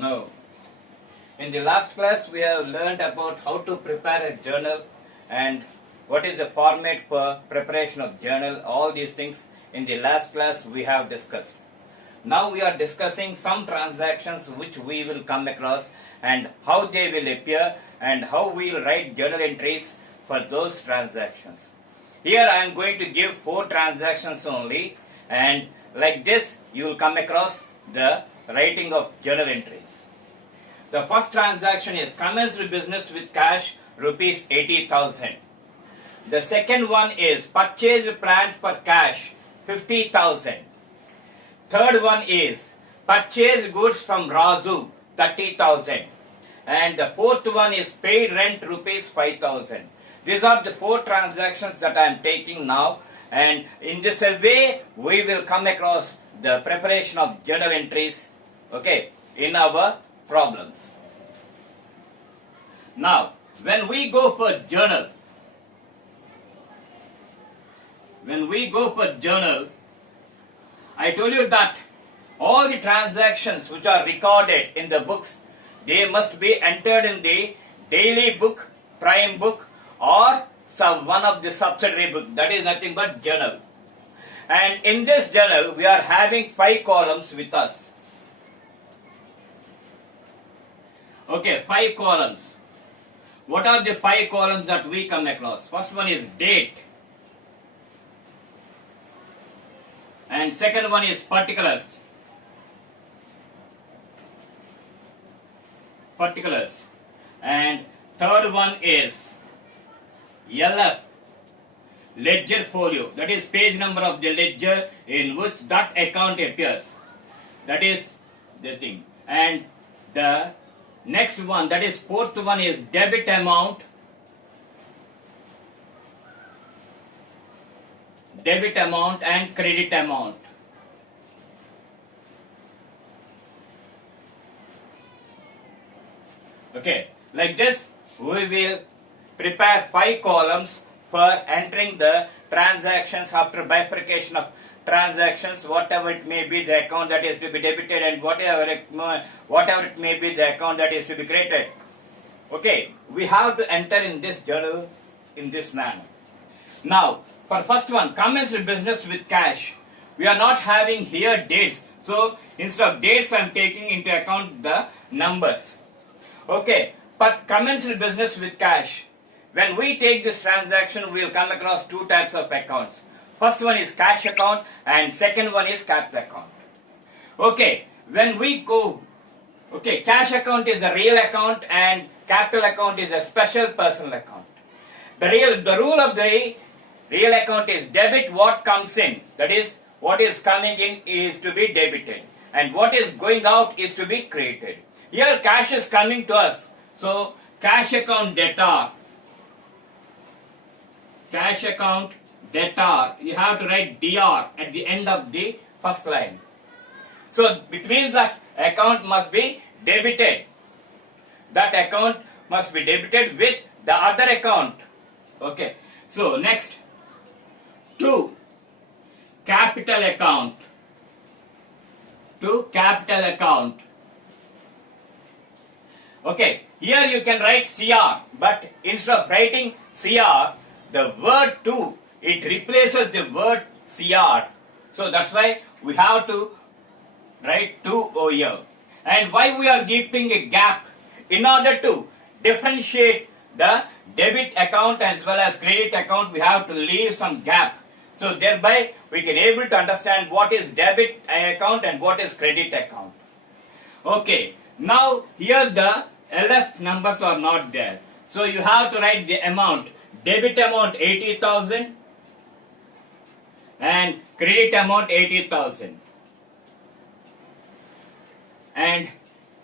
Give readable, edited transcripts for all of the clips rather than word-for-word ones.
No. In the last class, we have learned about how to prepare a journal and what is the format for preparation of journal. All these things in the last class we have discussed. Now we are discussing some transactions which we will come across and how they will appear and how we will write journal entries for those transactions. Here I am going to give 4 transactions only, and like this you will come across the writing of journal entries. The first transaction is commenced business with cash rupees 80,000. The second one is purchased plant for cash 50,000. Third one is purchased goods from Razu 30,000. And the fourth one is paid rent rupees 5,000. These are the 4 transactions that I am taking now, and in this way we will come across the preparation of journal entries, okay, in our problems. Now, when we go for journal, I told you that all the transactions which are recorded in the books, they must be entered in the daily book, prime book, or one of the subsidiary book. That is nothing but journal. And in this journal, we are having 5 columns with us. Okay, 5 columns. What are the 5 columns that we come across? First one is date. And second one is particulars. And third one is LF, ledger folio. That is page number of the ledger in which that account appears. That is the thing. And the next one, that is fourth one, is debit amount. Debit amount and credit amount. Okay, like this we will prepare 5 columns for entering the transactions after bifurcation of transactions, whatever it may be the account that is to be debited and whatever it may be the account that is to be credited. Okay, we have to enter in this journal in this manner. Now, for first one, commenced business with cash. We are not having here dates. So, instead of dates, I am taking into account the numbers. Okay, but commenced business with cash. When we take this transaction, we will come across 2 types of accounts. First one is cash account and second one is capital account. Okay, when we go, okay, cash account is a real account and capital account is a special personal account. The rule of the real account is debit what comes in. That is, what is coming in is to be debited and what is going out is to be credited. Here cash is coming to us. So, cash account debtor. Cash account debtor. You have to write DR at the end of the first line. So, it means that account must be debited. That account must be debited with the other account. Okay. So, next. 2. Capital account. Capital account. Okay, here you can write CR, but instead of writing CR, the word 2, it replaces the word CR. So that's why we have to write 2 over here. And why we are keeping a gap? In order to differentiate the debit account as well as credit account, we have to leave some gap. So thereby we can able to understand what is debit account and what is credit account. Okay, now here the LF numbers are not there. So you have to write the amount. Debit amount 80,000 and credit amount 80,000. And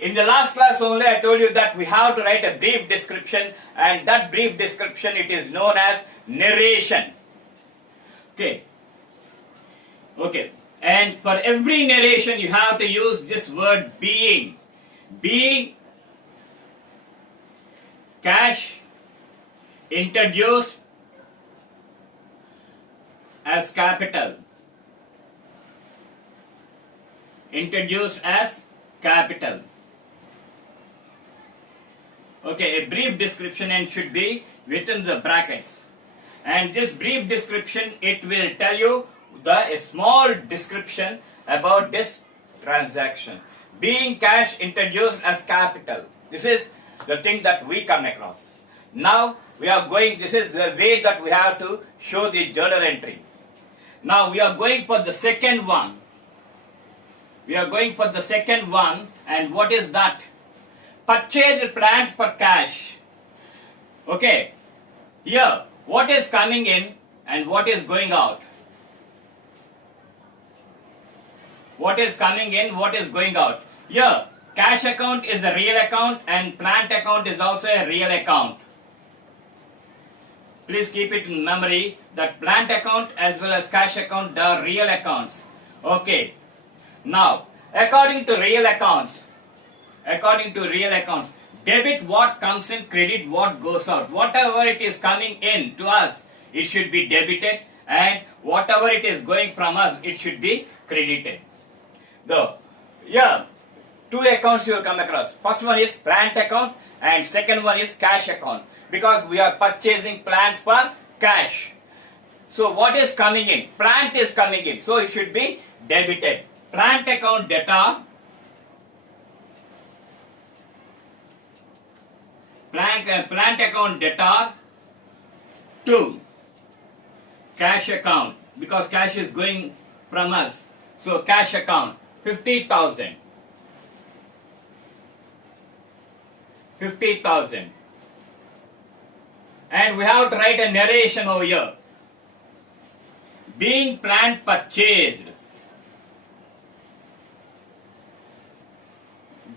in the last class only I told you that we have to write a brief description, and that brief description, it is known as narration. Okay. And for every narration you have to use this word being. Being cash introduced as capital. Okay, a brief description and should be within the brackets. And this brief description, it will tell you a small description about this transaction. Being cash introduced as capital. This is the thing that we come across. Now we are going, this is the way that we have to show the journal entry. Now we are going for the second one. We are going for the second one, and what is that? Purchase plant for cash. Okay, here what is coming in and what is going out? What is coming in, what is going out? Here, cash account is a real account and plant account is also a real account. Please keep it in memory that plant account as well as cash account are real accounts. Okay. Now, according to real accounts, debit what comes in, credit what goes out. Whatever it is coming in to us, it should be debited, and whatever it is going from us, it should be credited. Two accounts you will come across. First one is plant account and second one is cash account, because we are purchasing plant for cash. So what is coming in? Plant is coming in, so it should be debited. Plant account debtor, plant account debtor to cash account, because cash is going from us. So cash account 50,000. 50,000. And we have to write a narration over here. Being plant purchased.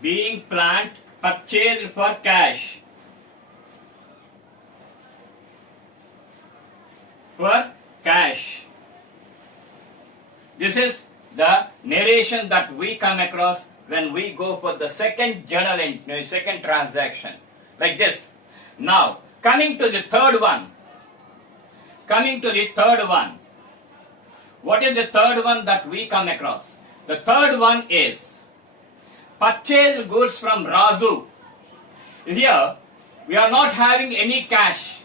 Being plant purchased for cash. For cash. This is the narration that we come across when we go for the second journal entry, second transaction, like this. Now, coming to the third one. What is the third one that we come across? The third one is purchase goods from Razu. Here, we are not having any cash.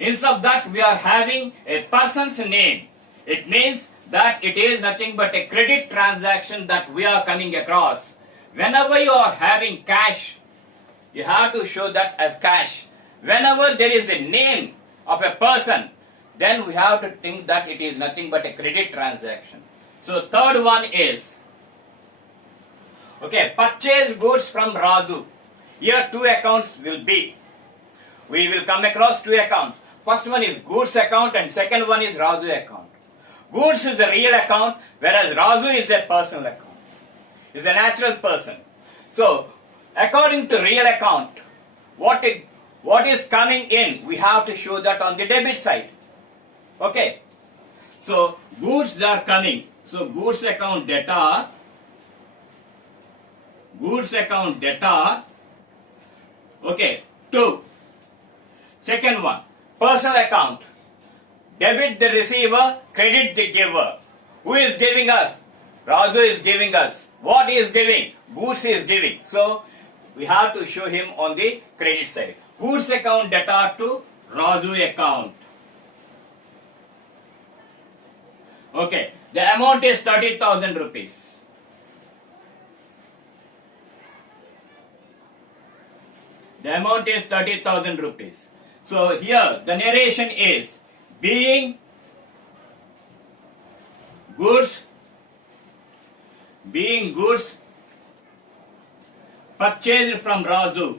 Instead of that, we are having a person's name. It means that it is nothing but a credit transaction that we are coming across. Whenever you are having cash, you have to show that as cash. Whenever there is a name of a person, then we have to think that it is nothing but a credit transaction. So third one is, okay, purchase goods from Razu. Here two accounts will be. We will come across two accounts. First one is goods account and second one is Razu account. Goods is a real account, whereas Razu is a personal account. Is a natural person. So, according to real account, what is coming in, we have to show that on the debit side. Okay. So, goods are coming. So, goods account debtor. Okay. 2. Second one, personal account. Debit the receiver, credit the giver. Who is giving us? Razu is giving us. What he is giving? Goods he is giving. So, we have to show him on the credit side. Goods account debtor to Razu account. Okay, the amount is 30,000 rupees. The amount is 30,000 rupees. So, here the narration is being goods purchased from Razu.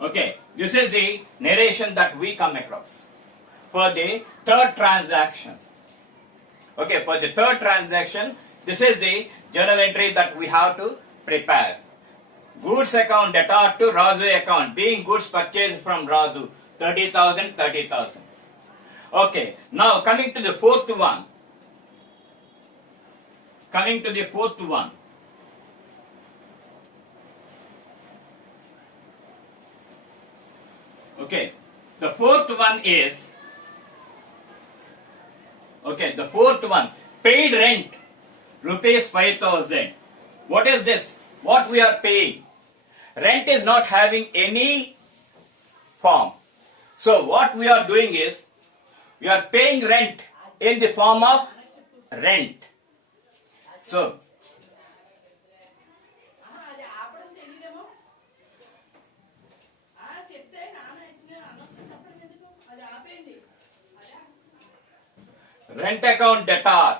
Okay, this is the narration that we come across for the third transaction. Okay, for the third transaction, this is the journal entry that we have to prepare. Goods account debtor to Razu account, being goods purchased from Razu, 30,000, 30,000. Okay, now coming to the fourth one. Okay, the fourth one is Okay, the fourth one, paid rent, rupees 5,000. What is this? What we are paying? Rent is not having any form. So what we are doing is, we are paying rent in the form of rent. So, rent account debtor.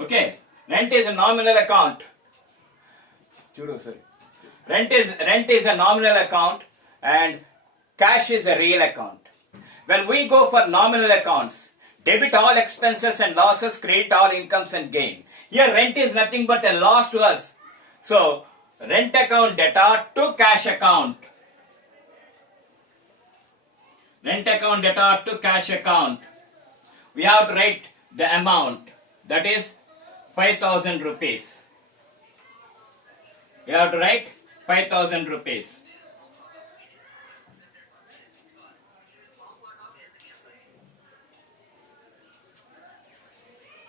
Okay, rent is a nominal account. Rent is a nominal account and cash is a real account. When we go for nominal accounts, debit all expenses and losses, credit all incomes and gain. Here rent is nothing but a loss to us. So rent account debtor to cash account. Rent account debtor to cash account. We have to write the amount, that is 5,000 rupees. We have to write 5,000 rupees.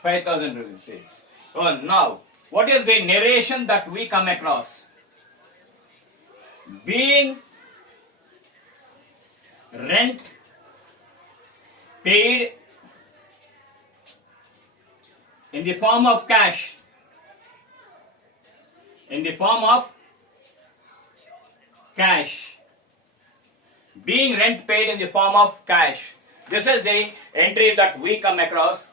₹5,000. Oh, now, what is the narration that we come across? Being rent paid in the form of cash. In the form of cash. Being rent paid in the form of cash. This is the entry that we come across.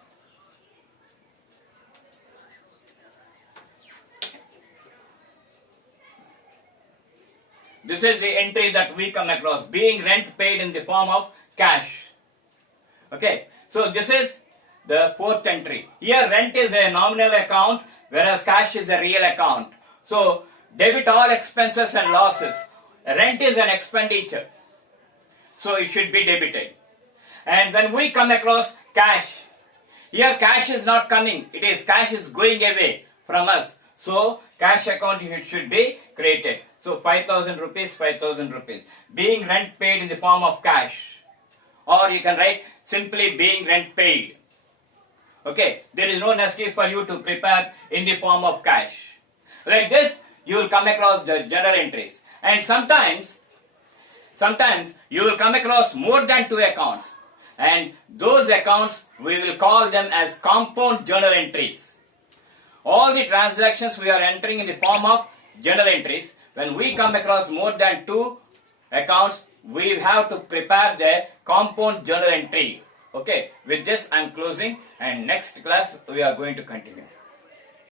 This is the entry that we come across, being rent paid in the form of cash. Okay, so this is the fourth entry. Here rent is a nominal account, whereas cash is a real account. So debit all expenses and losses. Rent is an expenditure, so it should be debited. And when we come across cash, here cash is not coming, it is cash is going away from us. So cash account should be created. So 5,000 rupees, 5,000 rupees. Being rent paid in the form of cash. Or you can write simply being rent paid. Okay, there is no necessity for you to prepare in the form of cash. Like this, you will come across the journal entries. And sometimes you will come across more than 2 accounts. And those accounts, we will call them as compound journal entries. All the transactions we are entering in the form of journal entries. When we come across more than 2 accounts, we have to prepare the compound journal entry. Okay, with this I am closing, and next class we are going to continue.